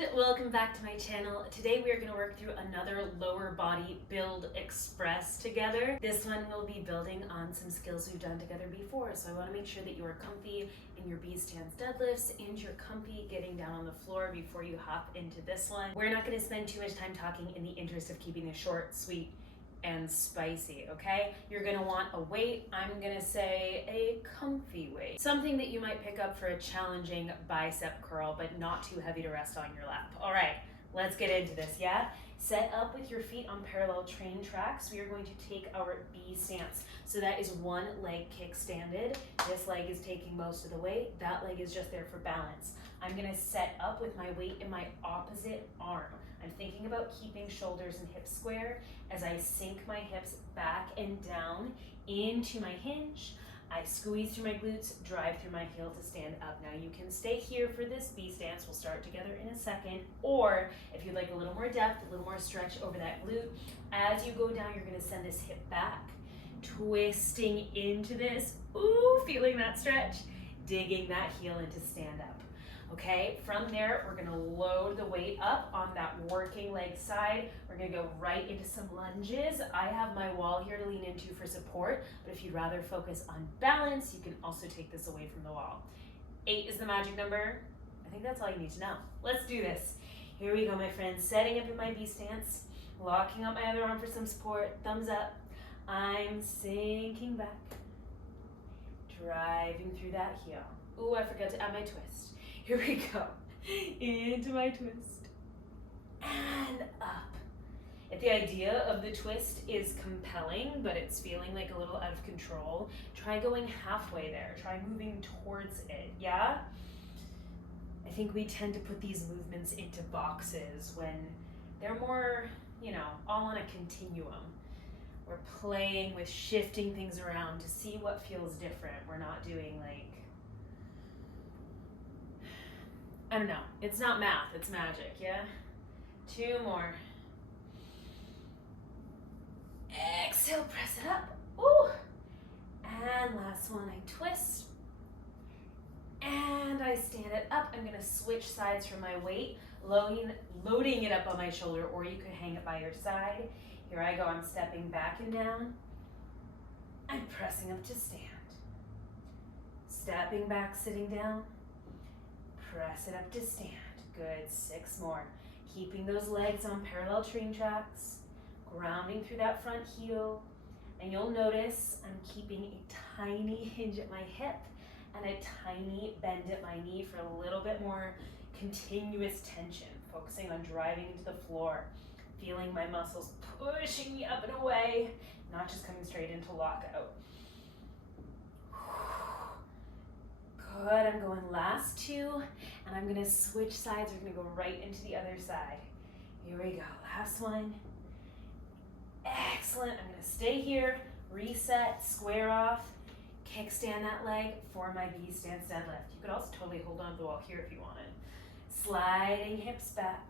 And welcome back to my channel. Today we are going to work through another lower body build express together. This one will be building on some skills we've done together before. So I want to make sure that you are comfy in your B stance deadlifts and you're comfy getting down on the floor before you hop into this one. We're not going to spend too much time talking in the interest of keeping it short, sweet, and spicy, okay? You're gonna want a weight. I'm gonna say a comfy weight. Something that you might pick up for a challenging bicep curl, but not too heavy to rest on your lap. All right, let's get into this, yeah? Set up with your feet on parallel train tracks. We are going to take our B stance. So that is one leg kickstanded. This leg is taking most of the weight. That leg is just there for balance. I'm gonna set up with my weight in my opposite arm. I'm thinking about keeping shoulders and hips square as I sink my hips back and down into my hinge. I squeeze through my glutes, drive through my heel to stand up. Now you can stay here for this B stance. We'll start together in a second. Or if you'd like a little more depth, a little more stretch over that glute, as you go down, you're gonna send this hip back, twisting into this. Ooh, feeling that stretch, digging that heel into stand up. Okay, from there, we're gonna load the weight up on that working leg side. We're gonna go right into some lunges. I have my wall here to lean into for support, but if you'd rather focus on balance, you can also take this away from the wall. 8 is the magic number. I think that's all you need to know. Let's do this. Here we go, my friends. Setting up in my B stance, locking up my other arm for some support. Thumbs up. I'm sinking back, driving through that heel. Ooh, I forgot to add my twist. Here we go, into my twist, and up. If the idea of the twist is compelling, but it's feeling like a little out of control, try going halfway there. Try moving towards it, yeah? I think we tend to put these movements into boxes when they're more, all on a continuum. We're playing with shifting things around to see what feels different. We're not doing I don't know, it's not math, it's magic, yeah? 2 more. Exhale, press it up. Ooh. And last one, I twist. And I stand it up. I'm gonna switch sides for my weight, loading it up on my shoulder, or you could hang it by your side. Here I go, I'm stepping back and down. I'm pressing up to stand. Stepping back, sitting down. Press it up to stand. Good, 6 more. Keeping those legs on parallel train tracks, grounding through that front heel. And you'll notice I'm keeping a tiny hinge at my hip and a tiny bend at my knee for a little bit more continuous tension, focusing on driving into the floor, feeling my muscles pushing me up and away, not just coming straight into lockout. Good, I'm going last 2, and I'm gonna switch sides. We're gonna go right into the other side. Here we go, last one. Excellent, I'm gonna stay here, reset, square off, kickstand that leg for my B stance deadlift. You could also totally hold on to the wall here if you wanted. Sliding hips back.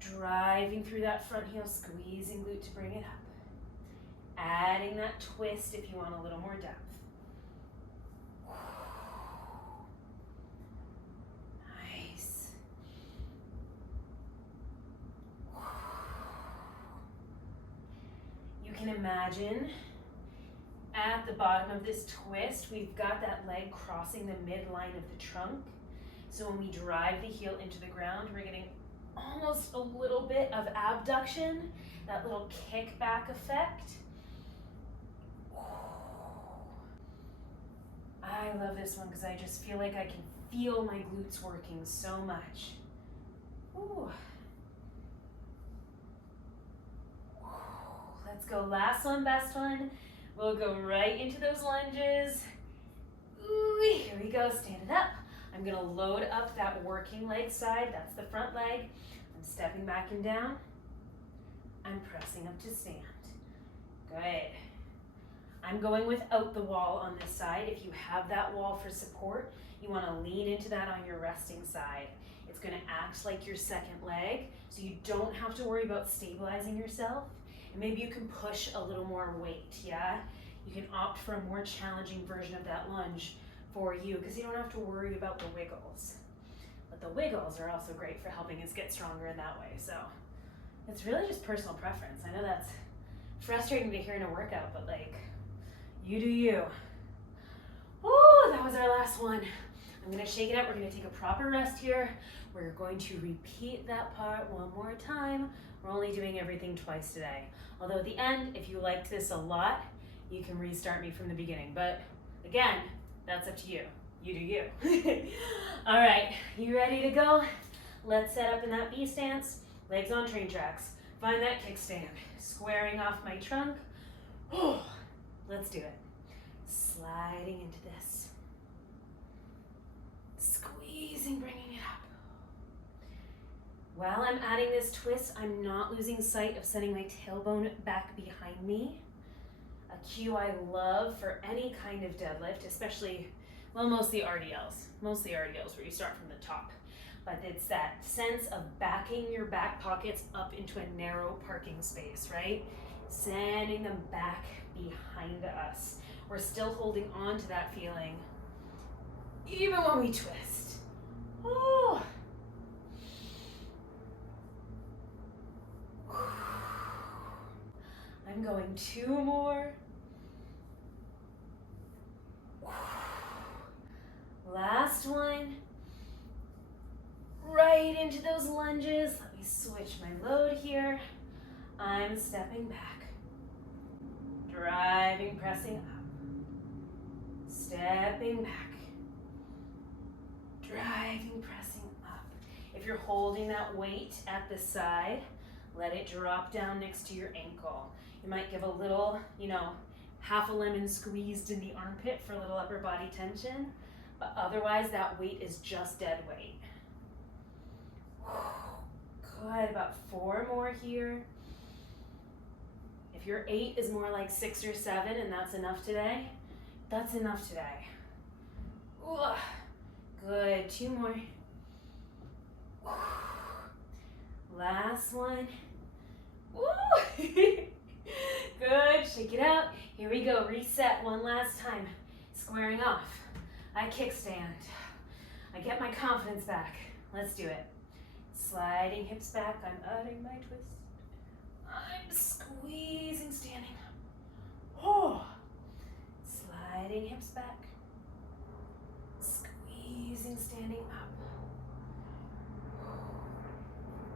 Driving through that front heel, squeezing glute to bring it up. Adding that twist if you want a little more depth. Can imagine at the bottom of this twist, we've got that leg crossing the midline of the trunk. So when we drive the heel into the ground, we're getting almost a little bit of abduction, that little kickback effect. I love this one because I just feel like I can feel my glutes working so much. Ooh. Let's go, last one, best one. We'll go right into those lunges. Ooh, here we go, stand it up. I'm gonna load up that working leg side, that's the front leg. I'm stepping back and down. I'm pressing up to stand. Good. I'm going without the wall on this side. If you have that wall for support, you wanna lean into that on your resting side. It's gonna act like your second leg, so you don't have to worry about stabilizing yourself. And maybe you can push a little more weight, yeah? You can opt for a more challenging version of that lunge for you because you don't have to worry about the wiggles. but the wiggles are also great for helping us get stronger in that way. So it's really just personal preference. I know that's frustrating to hear in a workout, but like, you do you. Oh, that was our last one. I'm gonna shake it up. We're gonna take a proper rest here. We're going to repeat that part one more time. We're only doing everything twice today. Although at the end, if you liked this a lot, you can restart me from the beginning. But again, that's up to you. You do you. All right, you ready to go? Let's set up in that B stance. Legs on train tracks. Find that kickstand. Squaring off my trunk. Oh, let's do it. Sliding into this. Squeezing, bringing it up. While I'm adding this twist, I'm not losing sight of sending my tailbone back behind me. A cue I love for any kind of deadlift, especially, well, mostly RDLs where you start from the top. But it's that sense of backing your back pockets up into a narrow parking space, right? Sending them back behind us. We're still holding on to that feeling, even when we twist. Oh. I'm going 2 more. Last one. Right into those lunges. Let me switch my load here. I'm stepping back. Driving, pressing up. Stepping back. Driving, pressing up. If you're holding that weight at the side, let it drop down next to your ankle. You might give a little, half a lemon squeezed in the armpit for a little upper body tension, but otherwise that weight is just dead weight. Good, about 4 more here. If your 8 is more like 6 or 7 and that's enough today, that's enough today. Ooh, good, 2 more. Last one. Ooh. Good, shake it out. Here we go, reset one last time. Squaring off. I kickstand. I get my confidence back. Let's do it. Sliding hips back, I'm adding my twist. I'm squeezing, standing up. Oh. Sliding hips back. Squeezing, standing up.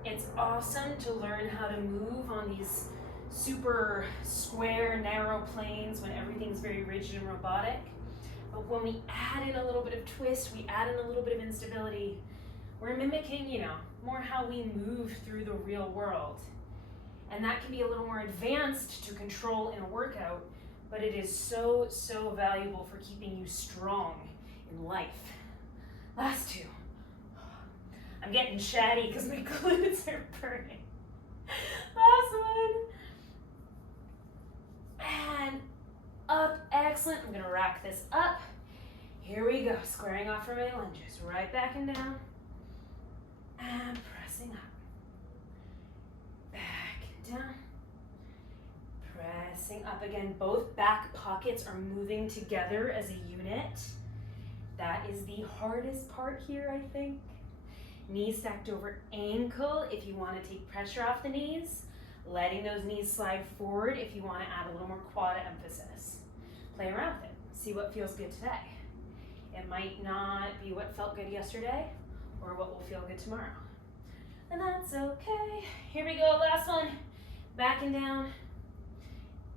It's awesome to learn how to move on these super square, narrow planes when everything's very rigid and robotic. But when we add in a little bit of twist, we add in a little bit of instability, we're mimicking, more how we move through the real world. And that can be a little more advanced to control in a workout, but it is so, so valuable for keeping you strong in life. Last 2. I'm getting chatty because my glutes are burning. Last one. And up, excellent. I'm gonna rack this up. Here we go, squaring off from my lunges. Right back and down. And pressing up. Back and down. Pressing up again. Both back pockets are moving together as a unit. That is the hardest part here, I think. Knees stacked over ankle if you want to take pressure off the knees. Letting those knees slide forward if you want to add a little more quad emphasis. Play around with it. See what feels good today. It might not be what felt good yesterday or what will feel good tomorrow. And that's okay. Here we go, last one. Back and down.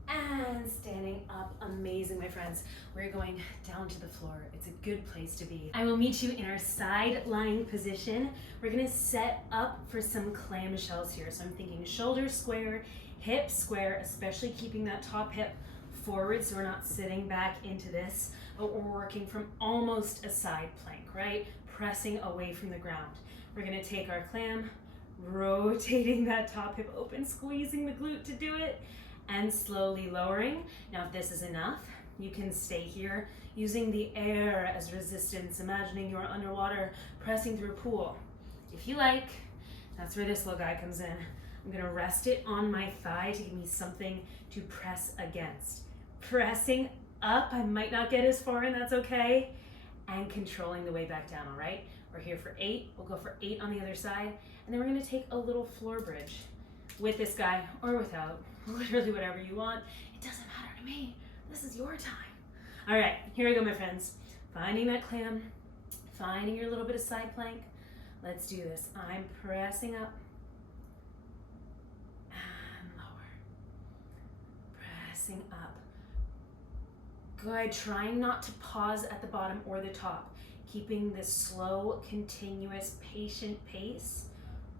And standing up. Amazing, my friends. We're going down to the floor. It's a good place to be. I will meet you in our side lying position. We're gonna set up for some clamshells here. So I'm thinking shoulders square, hips square, especially keeping that top hip forward so we're not sitting back into this, but we're working from almost a side plank, right? Pressing away from the ground. We're gonna take our clam, rotating that top hip open, squeezing the glute to do it, and slowly lowering. Now, if this is enough, you can stay here using the air as resistance, imagining you're underwater, pressing through a pool. If you like, that's where this little guy comes in. I'm gonna rest it on my thigh to give me something to press against. Pressing up, I might not get as far, and that's okay. And controlling the way back down, all right? We're here for 8. We'll go for 8 on the other side. And then we're gonna take a little floor bridge with this guy or without, literally whatever you want. It doesn't matter to me. This is your time. All right, here we go, my friends. Finding that clam, finding your little bit of side plank. Let's do this. I'm pressing up and lower. Pressing up. Good, trying not to pause at the bottom or the top. Keeping this slow, continuous, patient pace.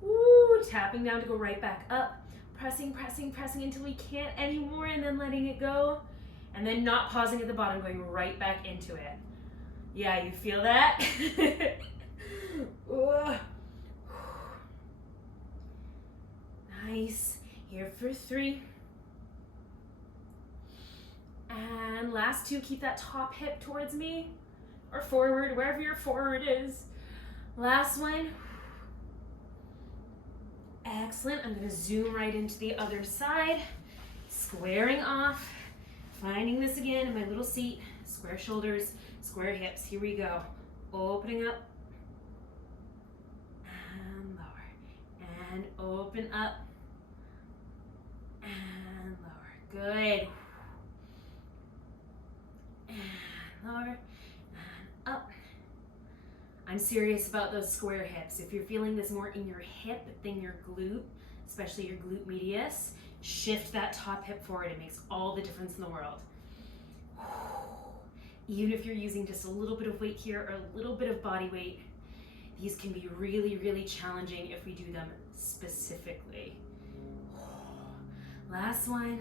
Woo, tapping down to go right back up. Pressing, pressing, pressing until we can't anymore and then letting it go. And then not pausing at the bottom, going right back into it. Yeah, you feel that? Nice. Here for 3. And last 2, keep that top hip towards me or forward, wherever your forward is. Last one. Excellent. I'm going to zoom right into the other side, squaring off, finding this again in my little seat, square shoulders, square hips. Here we go. Opening up and lower and open up and lower. Good. And lower and up. I'm serious about those square hips. If you're feeling this more in your hip than your glute, especially your glute medius, shift that top hip forward. It makes all the difference in the world. Even if you're using just a little bit of weight here or a little bit of body weight, these can be really, really challenging if we do them specifically. Last one.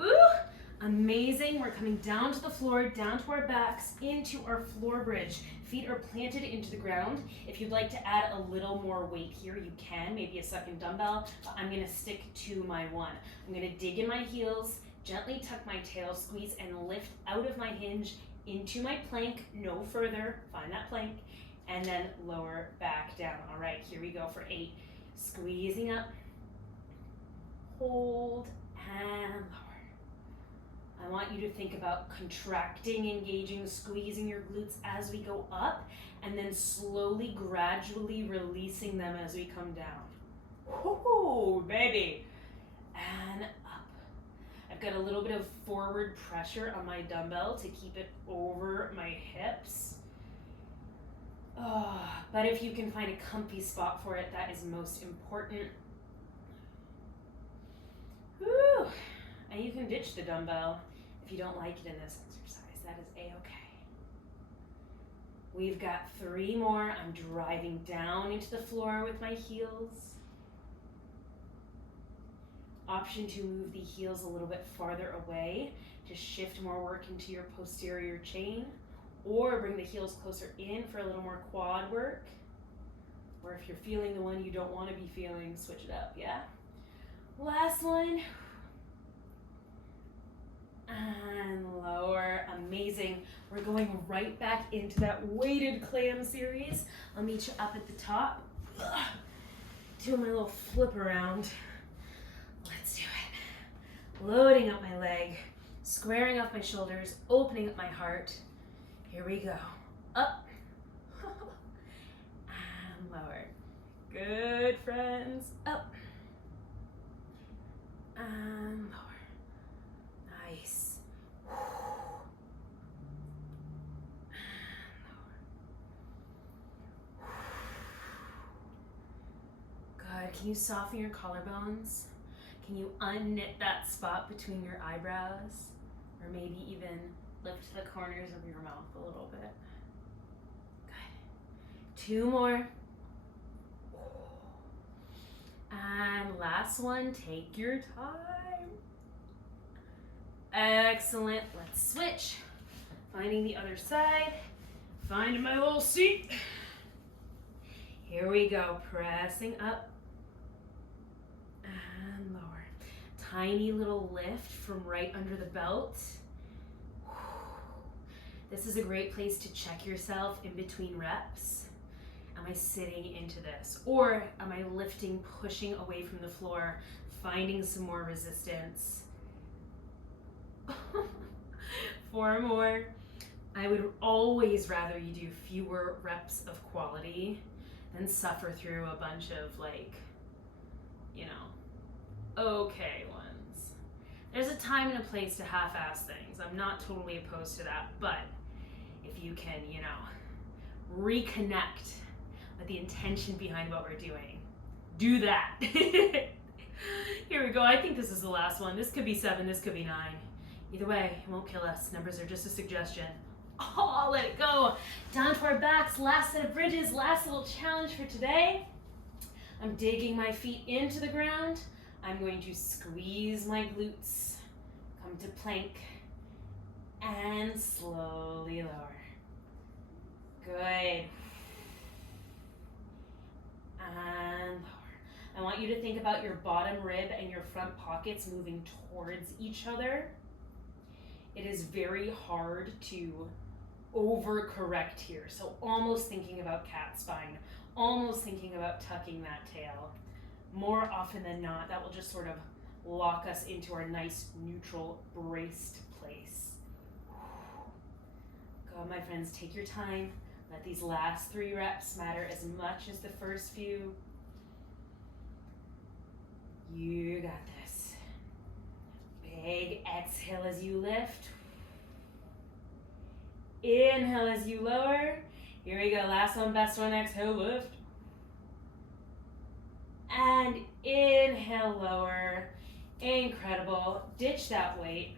Ooh, amazing. We're coming down to the floor, down to our backs, into our floor bridge. Feet are planted into the ground. If you'd like to add a little more weight here, you can, maybe a second dumbbell, but I'm gonna stick to my one. I'm gonna dig in my heels, gently tuck my tail, squeeze and lift out of my hinge into my plank, no further, find that plank, and then lower back down. All right, here we go for 8. Squeezing up, hold, and lower. I want you to think about contracting, engaging, squeezing your glutes as we go up, and then slowly, gradually releasing them as we come down. Whoo, baby. And up. I've got a little bit of forward pressure on my dumbbell to keep it over my hips. Oh, but if you can find a comfy spot for it, that is most important. Whew. And you can ditch the dumbbell if you don't like it in this exercise. That is a-okay. We've got 3 more. I'm driving down into the floor with my heels. Option to move the heels a little bit farther away to shift more work into your posterior chain, or bring the heels closer in for a little more quad work. Or if you're feeling the one you don't want to be feeling, switch it up, yeah? Last one. And lower. Amazing. We're going right back into that weighted clam series. I'll meet you up at the top. Doing my little flip around. Let's do it. Loading up my leg, squaring off my shoulders, opening up my heart. Here we go. Up. And lower. Good, friends. Up. And lower. Nice. Good. Can you soften your collarbones? Can you unknit that spot between your eyebrows? Or maybe even lift the corners of your mouth a little bit. Good. 2 more. And last one, take your time. Excellent. Let's switch. Finding the other side. Finding my little seat. Here we go. Pressing up and lower. Tiny little lift from right under the belt. This is a great place to check yourself in between reps. Am I sitting into this? Or am I lifting, pushing away from the floor, finding some more resistance? 4 more. I would always rather you do fewer reps of quality than suffer through a bunch of like, you know, okay ones. There's a time and a place to half-ass things. I'm not totally opposed to that, but if you can, you know, reconnect with the intention behind what we're doing, do that. Here we go. I think this is the last one. This could be 7, this could be 9. Either way, it won't kill us. Numbers are just a suggestion. Oh, let it go. Down to our backs, last set of bridges, last little challenge for today. I'm digging my feet into the ground. I'm going to squeeze my glutes, come to plank, and slowly lower. Good. And lower. I want you to think about your bottom rib and your front pockets moving towards each other. It is very hard to overcorrect here. So almost thinking about cat spine, almost thinking about tucking that tail. More often than not, that will just sort of lock us into our nice, neutral, braced place. Go, my friends, take your time. Let these last 3 reps matter as much as the first few. You got this. Big exhale as you lift. Inhale as you lower. Here we go, last one, best one, exhale, lift. And inhale, lower. Incredible. Ditch that weight.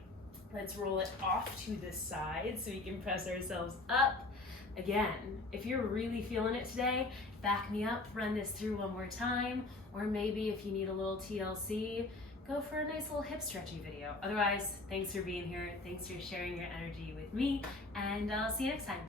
Let's roll it off to the side so we can press ourselves up. Again, if you're really feeling it today, back me up, run this through one more time, or maybe if you need a little TLC, go for a nice little hip stretchy video. Otherwise, thanks for being here. Thanks for sharing your energy with me, and I'll see you next time.